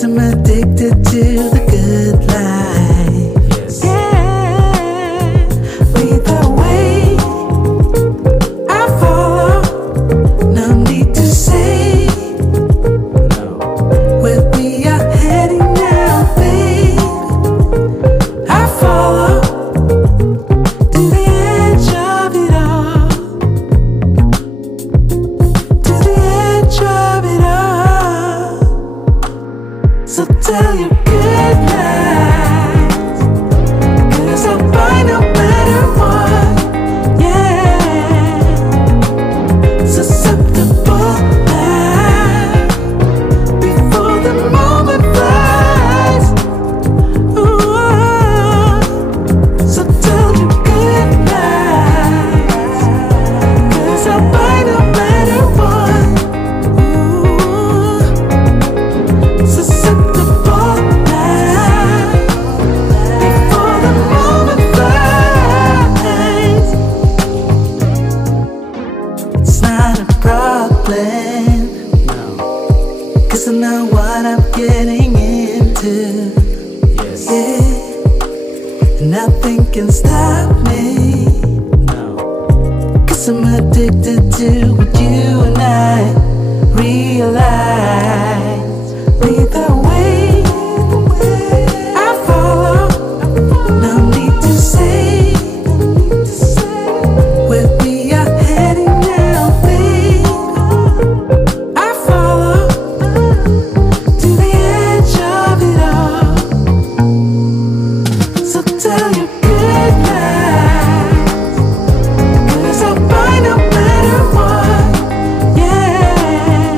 'cause I'm addicted to the good life. Yes. Yeah, lead the way, I follow. No need to say where we are heading now, babe. I follow to the edge of it all, to the edge of it all. So tell your good lies, 'cause I'll buy no matter what. Yeah, susceptible now, before the moment flies. Ooh, so tell your good lies, 'cause I'll buy no matter what. Ooh, susceptible now, before the moment flies. It's not a problem, 'cause I know what I'm getting into. Yes. Yeah, nothing can stop me, 'cause I'm addicted to what you and I realize. Lead the way, I follow. No need to say where we are heading now, babe. I follow to the edge of it all. So tell your good lies, 'cause I'll buy no matter what. Yeah,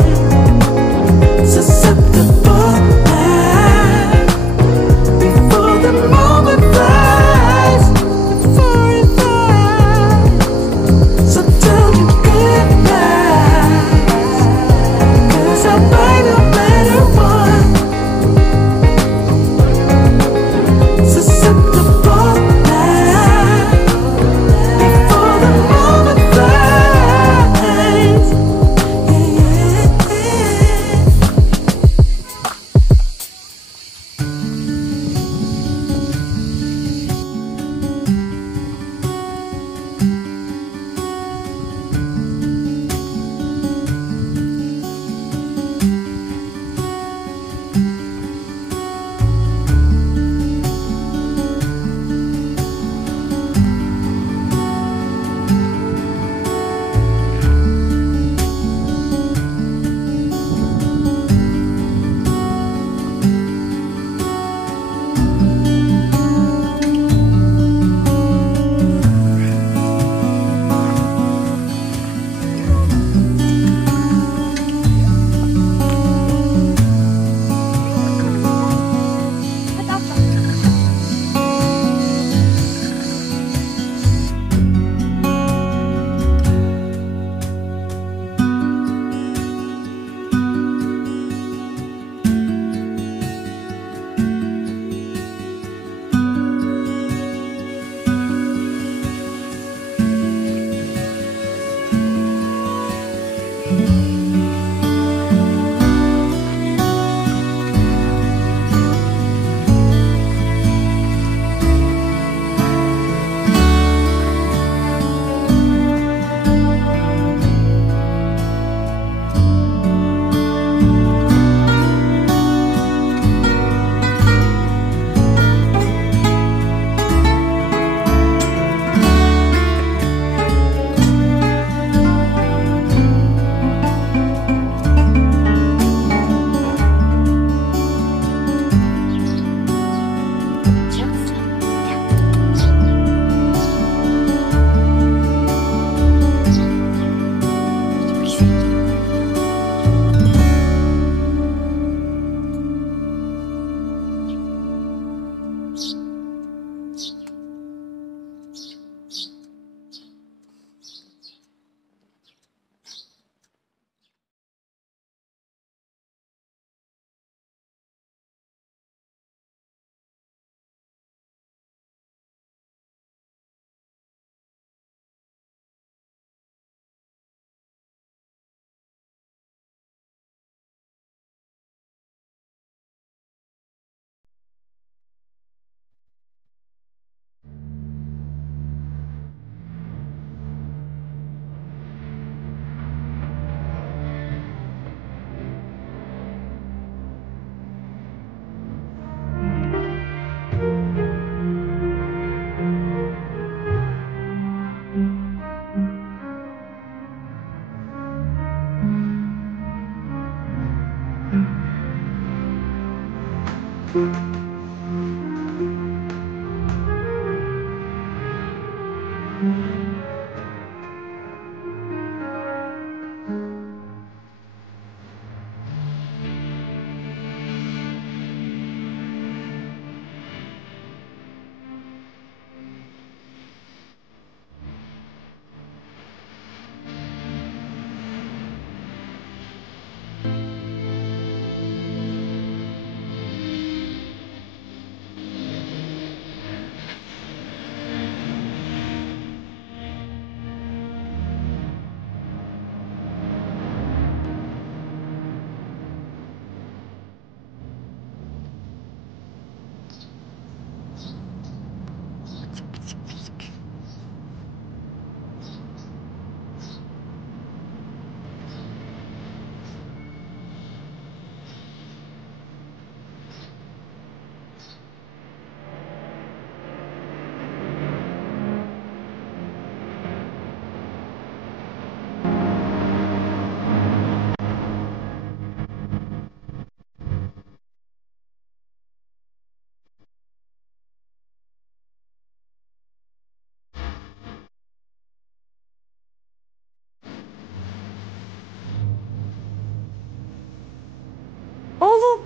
Oğlum,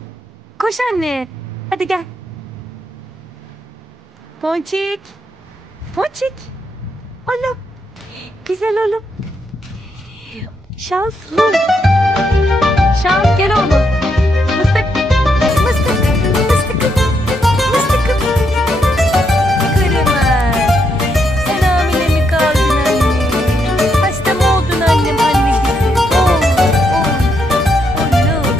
koş anne. Hadi gel. Ponçik. Ponçik. Oğlum. Güzel oğlum. Şanslı. Şans gel oğlum. Mıstık. Mıstık. Mıstık. Mıstık. Kırmızı. Sen hamile mi kaldın anne? Hasta mı oldun annem anneciğim? Oh, oh. Oğlum.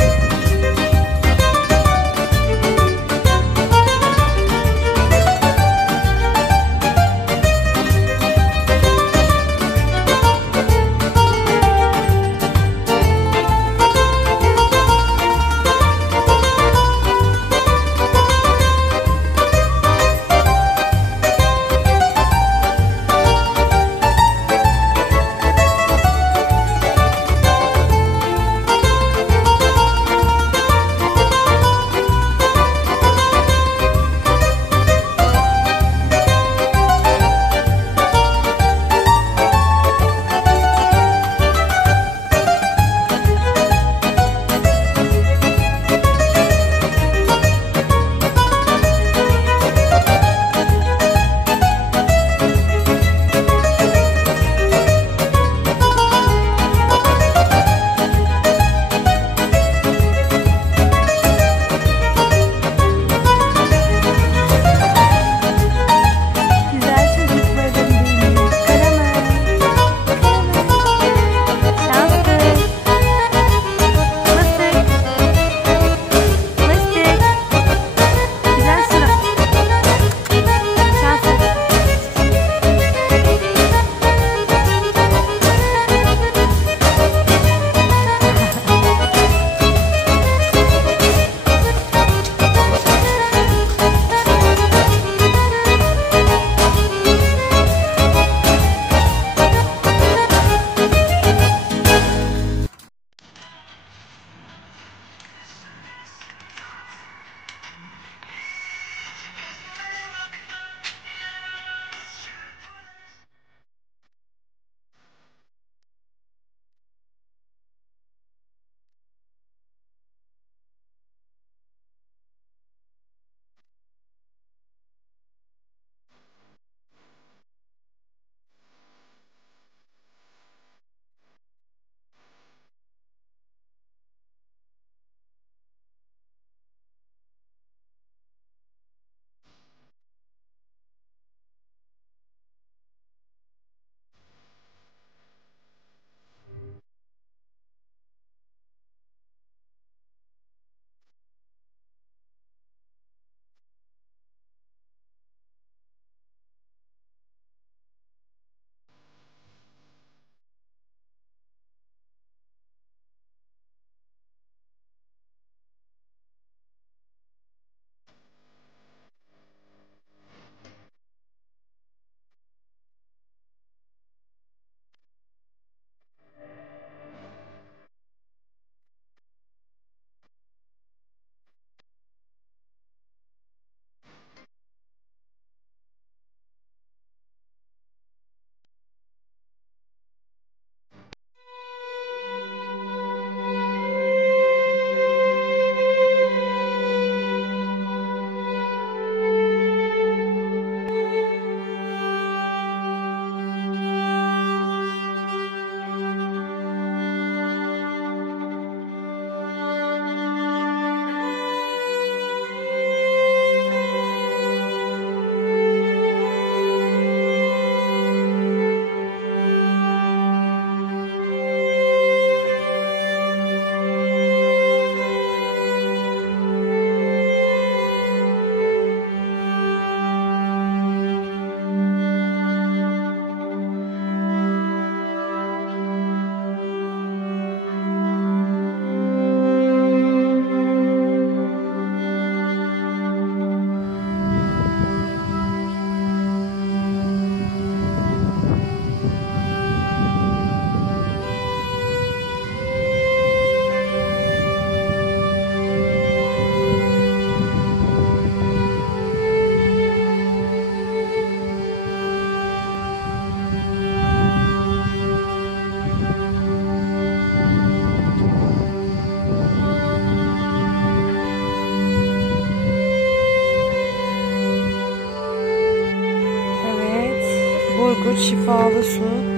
yoğurt, şifalı su.